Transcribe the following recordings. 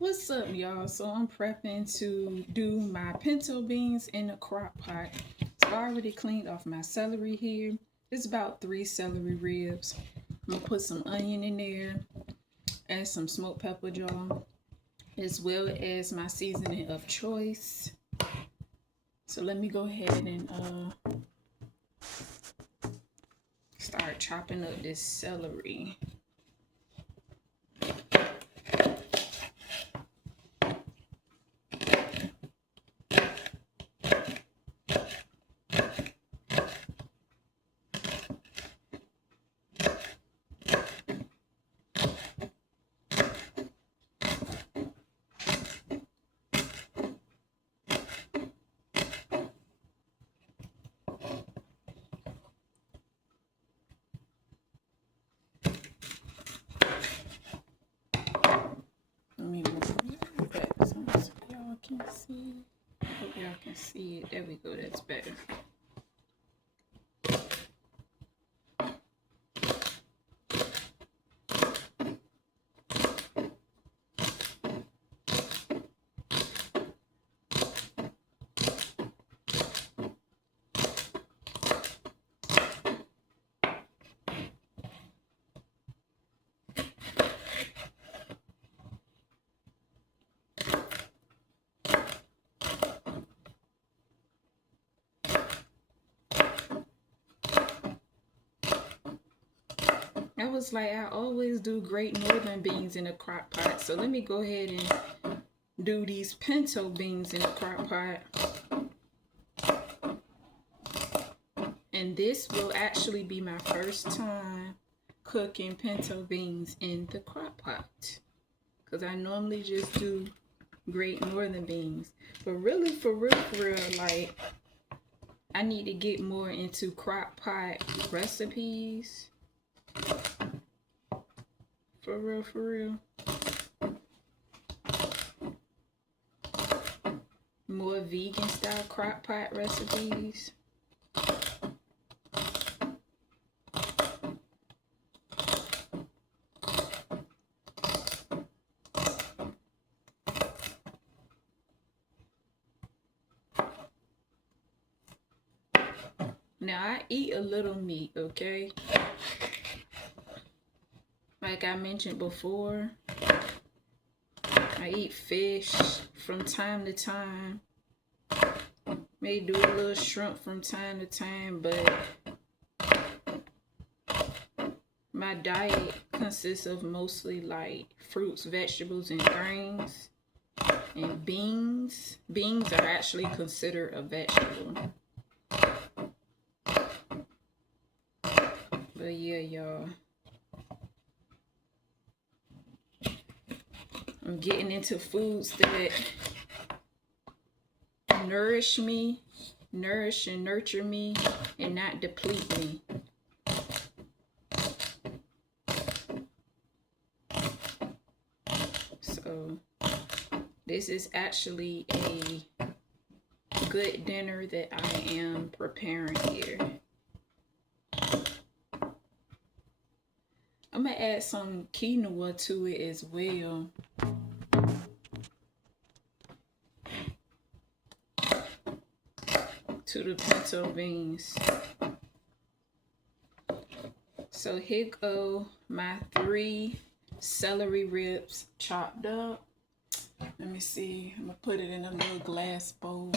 What's up, y'all? So I'm prepping to do my pinto beans in a crock pot. So I already cleaned off my celery here. It's about 3 celery ribs. I'm gonna put some onion in there and some smoked pepper jaw, as well as my seasoning of choice. So let me go ahead and start chopping up this celery. Let me move that so y'all can see. Hope y'all can see it. There we go. That's better. I was like, I always do great northern beans in a crock pot. So let me go ahead and do these pinto beans in a crock pot. And this will actually be my first time cooking pinto beans in the crock pot. Because I normally just do great northern beans. But really, for real, like, I need to get more into crock pot recipes. For real. More vegan style crock pot recipes. Now I eat a little meat, okay? Like I mentioned before, I eat fish from time to time. May do a little shrimp from time to time, but my diet consists of mostly like fruits, vegetables, and grains. And beans. Beans are actually considered a vegetable. But yeah, y'all. I'm getting into foods that nourish me, nourish and nurture me, and not deplete me. So this is actually a good dinner that I am preparing here. I'm gonna add some quinoa to it as well. To the pinto beans. So here go my 3 celery ribs chopped up. Let me see. I'm gonna put it in a little glass bowl.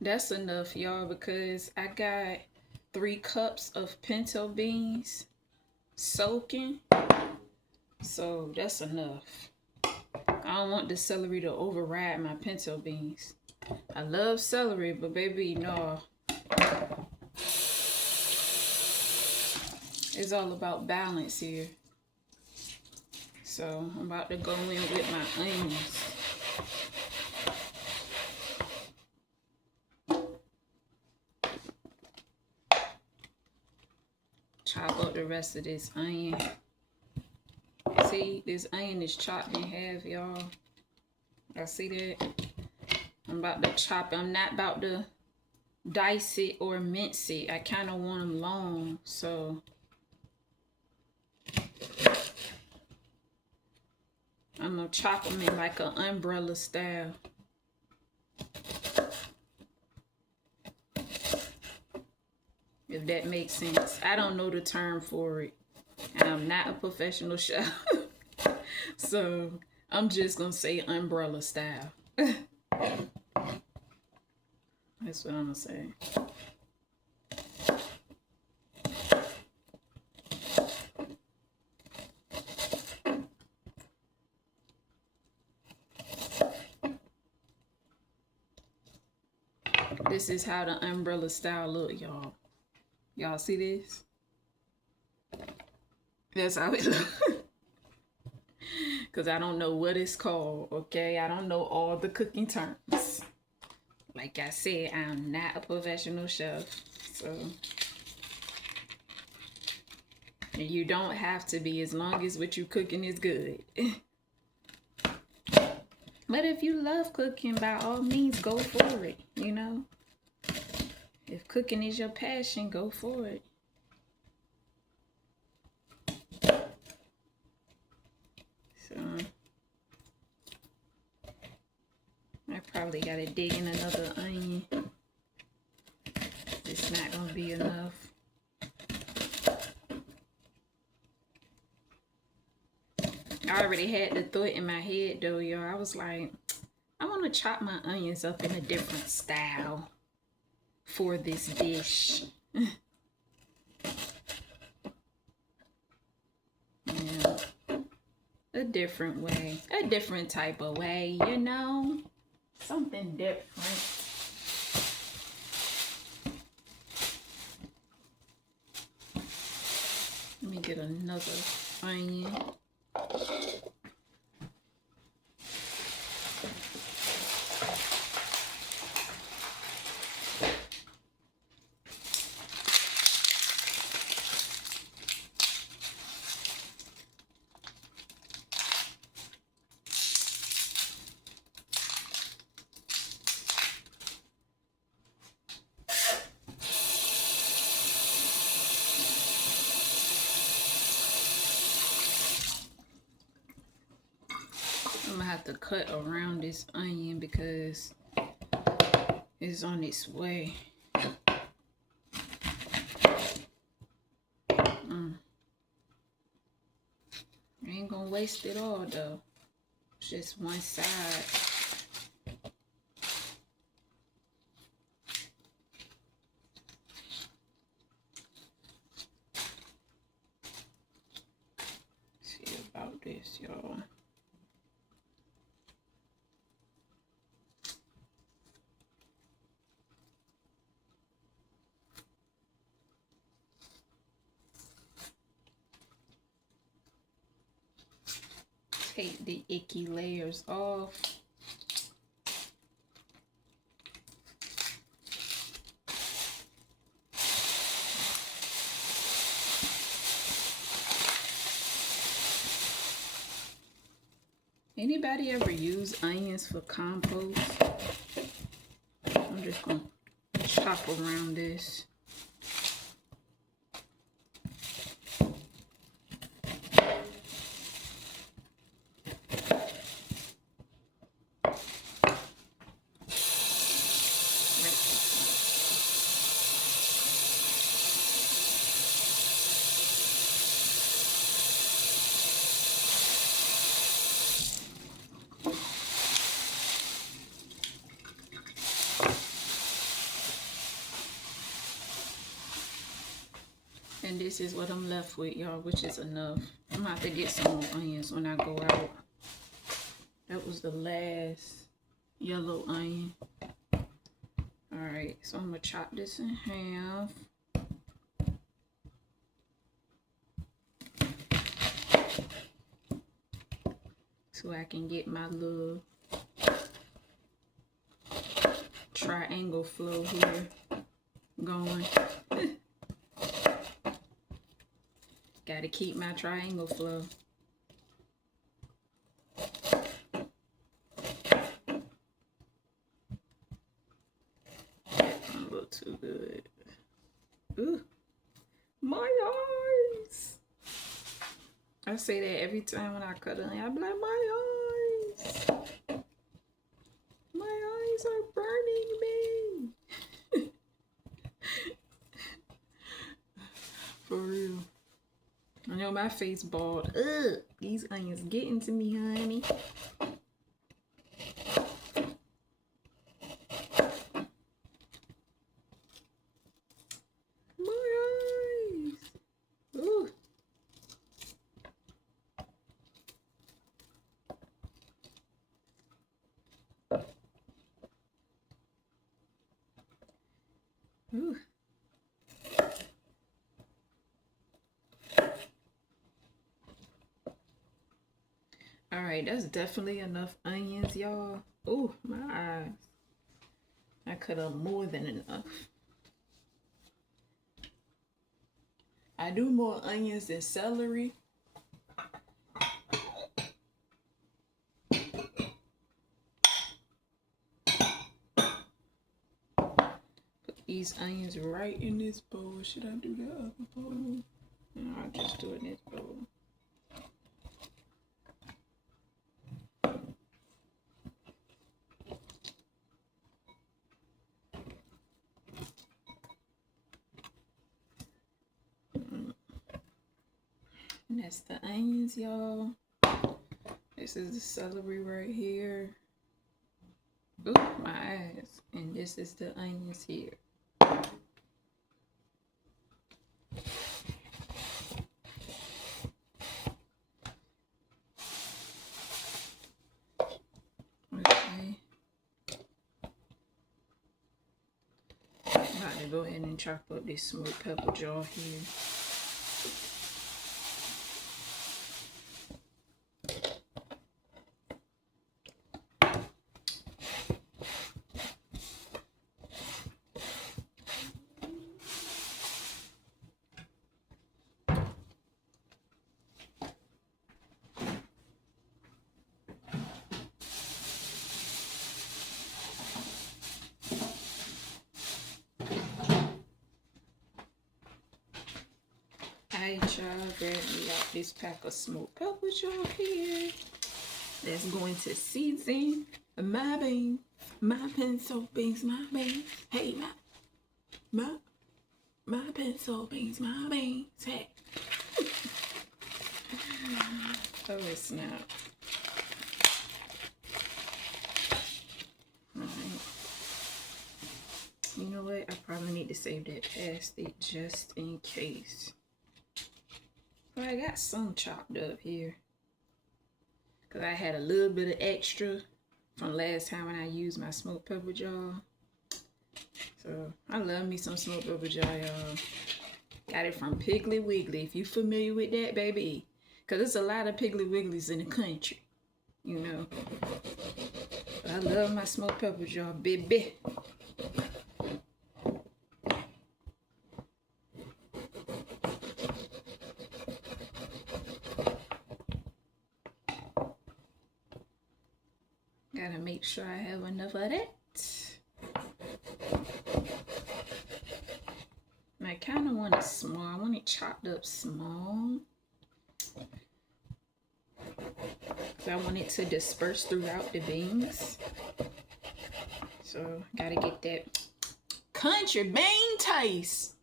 That's enough, y'all, because I got 3 cups of pinto beans soaking. So that's enough. I don't want the celery to override my pinto beans. I love celery, but baby, no. It's all about balance here. So I'm about to go in with my onions. Chop up the rest of this onion. See, this onion is chopped in half, y'all. I see that. I'm about to chop it. I'm not about to dice it or mince it. I kind of want them long, so I'm gonna chop them in like an umbrella style. If that makes sense. I don't know the term for it. And I'm not a professional chef. So I'm just gonna say umbrella style. That's what I'm gonna say. This is how the umbrella style look, y'all. Y'all see this? That's how it looks. Because I don't know what it's called, okay? I don't know all the cooking terms. Like I said, I'm not a professional chef, so and you don't have to be, as long as what you cooking is good. But if you love cooking, by all means, go for it, you know? If cooking is your passion, go for it. So I probably gotta dig in another onion. It's not gonna be enough. I already had the thought in my head though, y'all. I was like, I want to chop my onions up in a different style for this dish. Yeah. A different way, a different type of way, you know? Something different. Let me get another onion. I'm gonna have to cut around this onion because it's on its way. I ain't gonna waste it all though. It's just one side. See about this, y'all. Take the icky layers off. Anybody ever use onions for compost? I'm just gonna chop around this. And this is what I'm left with, y'all, which is enough. I'm gonna have to get some more onions when I go out. That was the last yellow onion. Alright, so I'm gonna chop this in half. So I can get my little triangle flow here going. Got to keep my triangle flow. Look too good. Ooh, my eyes. I say that every time when I cut an onion. I be like, my eyes. My eyes are burning me. For real. I know my face bald. Ugh, these onions getting to me, honey. Ooh. All right, that's definitely enough onions, y'all. Oh, my eyes. I cut up more than enough. I do more onions than celery. These onions right in this bowl. Should I do the other bowl? No, I'll just do it in this bowl. And that's the onions, y'all. This is the celery right here. Ooh, my eyes. And this is the onions here. Okay. I'm about to go ahead and chop up this smoked pepper jar here. Alright, y'all, grab me out this pack of smoked pepper jar here. That's going to season my beans, my pinto beans, my beans. Hey, my pinto beans, my beans. Hey. Oh, snap. Alright. You know what? I probably need to save that plastic just in case. But I got some chopped up here. Because I had a little bit of extra from last time when I used my smoked pepper jar. So, I love me some smoked pepper jar, y'all. Got it from Piggly Wiggly. If you familiar with that, baby. Because there's a lot of Piggly Wigglies in the country. You know. But I love my smoked pepper jar, baby. Gotta make sure I have enough of that. And I kind of want it small. I want it chopped up small. So I want it to disperse throughout the beans. So gotta get that country bean taste.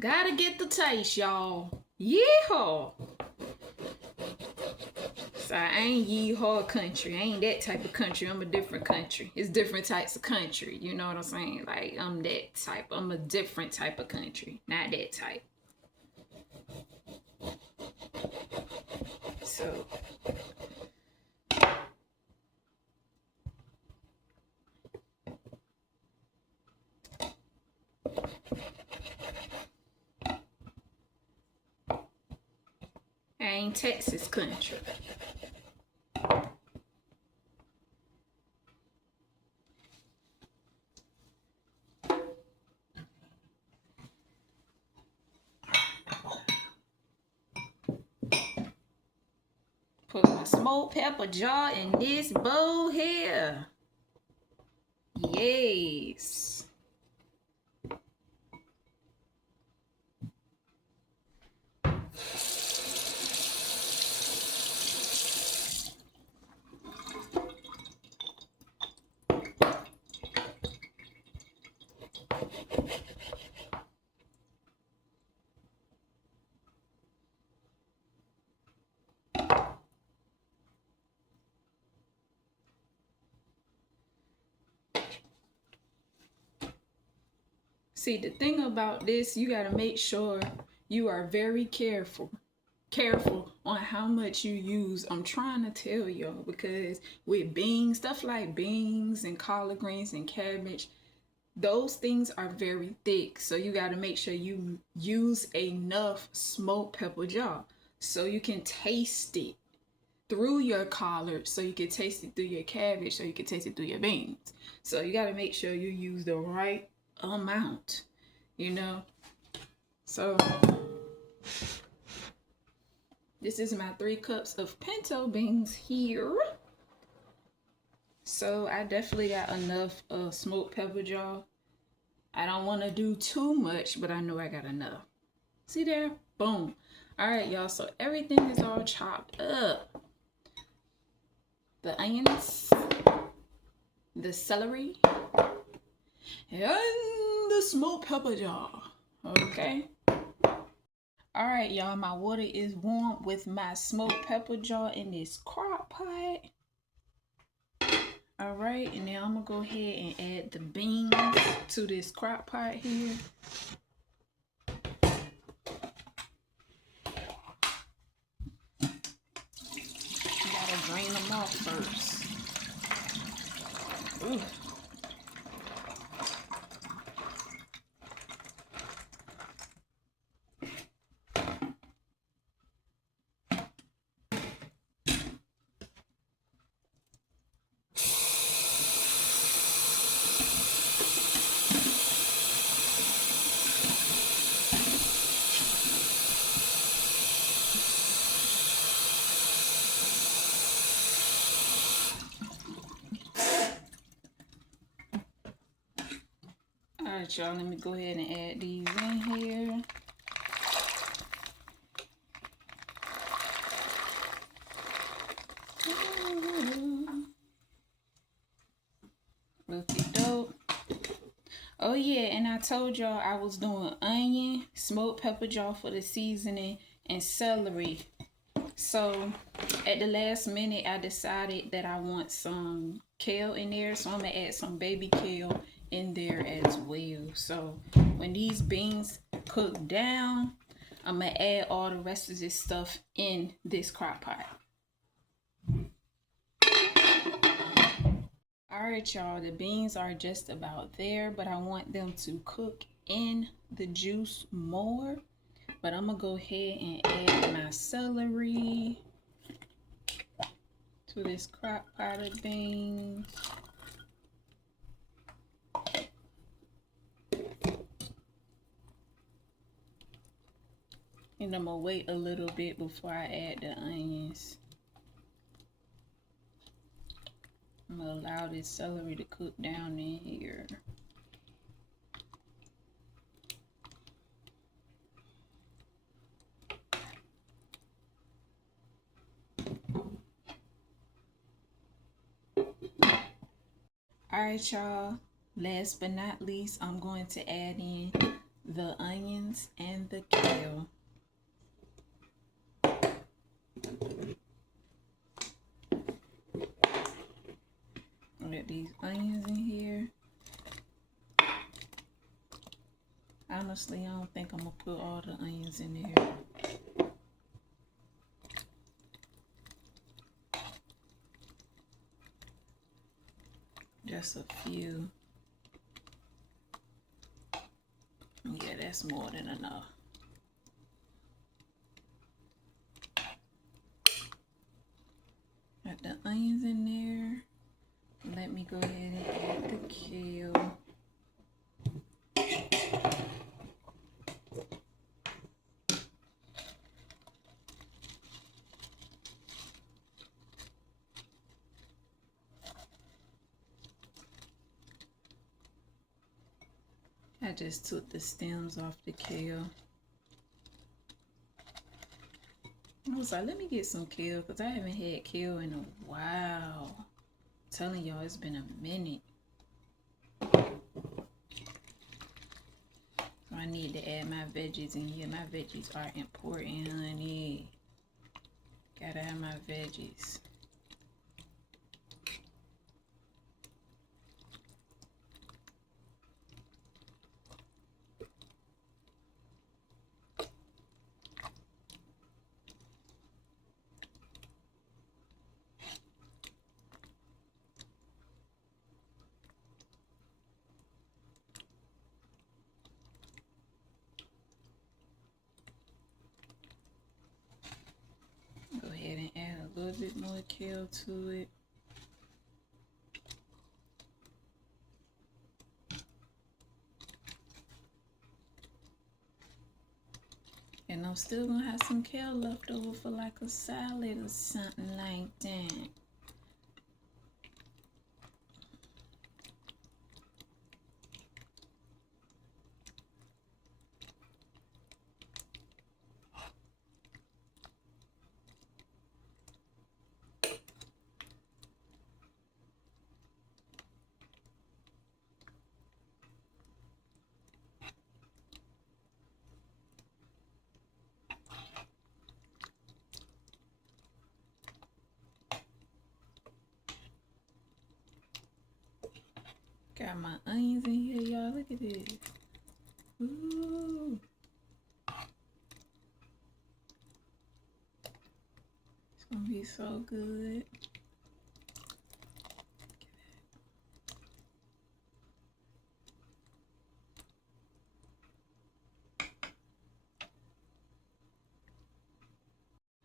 Gotta get the taste, y'all. Yeehaw! So I ain't yeehaw country. I ain't that type of country. I'm a different country. It's different types of country. You know what I'm saying? Like, I'm that type. I'm a different type of country. Not that type. So. I ain't Texas country. Put my smoked pepper jar in this bowl here. Yes. See, the thing about this, you got to make sure you are very careful on how much you use. I'm trying to tell y'all, because with beans, stuff like beans and collard greens and cabbage, those things are very thick. So you got to make sure you use enough smoked pepper jaw so you can taste it through your collard, so you can taste it through your cabbage, so you can taste it through your beans. So you got to make sure you use the right amount, you know. So this is my 3 cups of pinto beans here. So I definitely got enough smoked pepper jaw. I don't want to do too much, but I know I got enough. See there? Boom. All right, y'all. So everything is all chopped up. The onions, the celery, and the smoked pepper jaw. Okay. All right, y'all. My water is warm with my smoked pepper jaw in this crock pot. All right, and now I'm gonna go ahead and add the beans to this crock pot here. Gotta drain them off first. Ooh. All right, y'all, let me go ahead and add these in here. Look dope. Oh yeah, and I told y'all I was doing onion, smoked pepper jaw for the seasoning, and celery. So at the last minute, I decided that I want some kale in there, so I'm gonna add some baby kale in there as well. So when these beans cook down, I'm gonna add all the rest of this stuff in this crock pot. All right, y'all, the beans are just about there, but I want them to cook in the juice more. But I'm gonna go ahead and add my celery to this crock pot of beans. And I'm gonna wait a little bit before I add the onions. I'm gonna allow this celery to cook down in here. Alright, y'all, last but not least, I'm going to add in the onions and the kale. Let these onions in here. Honestly, I don't think I'm gonna put all the onions in there. Just a few. Yeah, that's more than enough. Got the onions in there. Let me go ahead and add the kale. I just took the stems off the kale. I was like, let me get some kale because I haven't had kale in a while. I'm telling y'all, it's been a minute. So I need to add my veggies in here. My veggies are important, honey. Gotta have my veggies. Go ahead and add a little bit more kale to it. And I'm still gonna have some kale left over for like a salad or something like that. Got my onions in here, y'all. Look at this. Ooh. It's gonna be so good.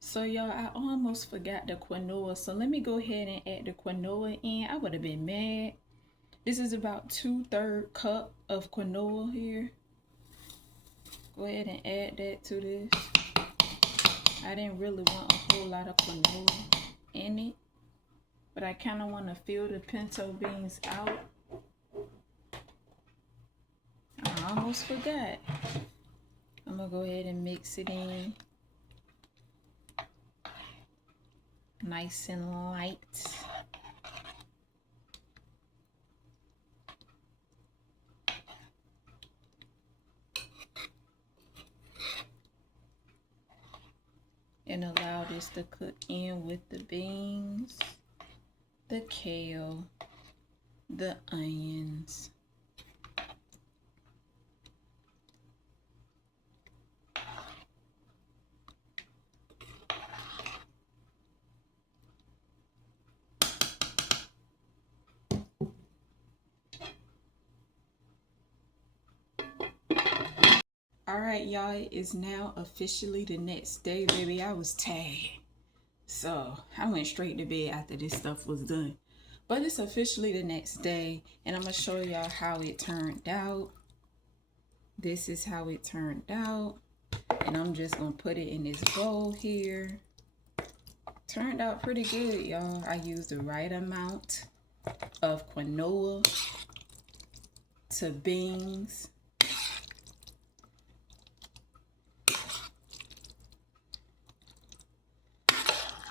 So y'all, I almost forgot the quinoa. So let me go ahead and add the quinoa in. I would have been mad. This is about 2/3 cup of quinoa here. Go ahead and add that to this. I didn't really want a whole lot of quinoa in it, but I kind of want to fill the pinto beans out. I almost forgot. I'm gonna go ahead and mix it in. Nice and light. And allow this to cook in with the beans, the kale, the onions. All right, y'all, it is now officially the next day, baby. I was tired, so I went straight to bed after this stuff was done. But it's officially the next day, and I'm gonna show y'all how it turned out. This is how it turned out, and I'm just gonna put it in this bowl here. Turned out pretty good, y'all. I used the right amount of quinoa to beans.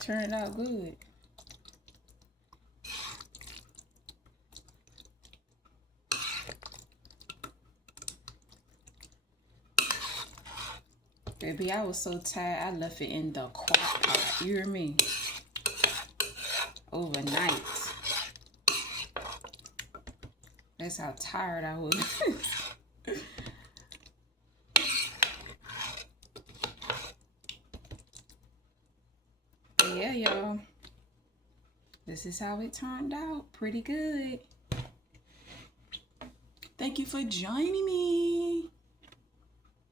Turned out good. Baby, I was so tired, I left it in the crock pot. You hear me? Overnight. That's how tired I was. But yeah, y'all. This is how it turned out. Pretty good. Thank you for joining me.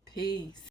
Peace.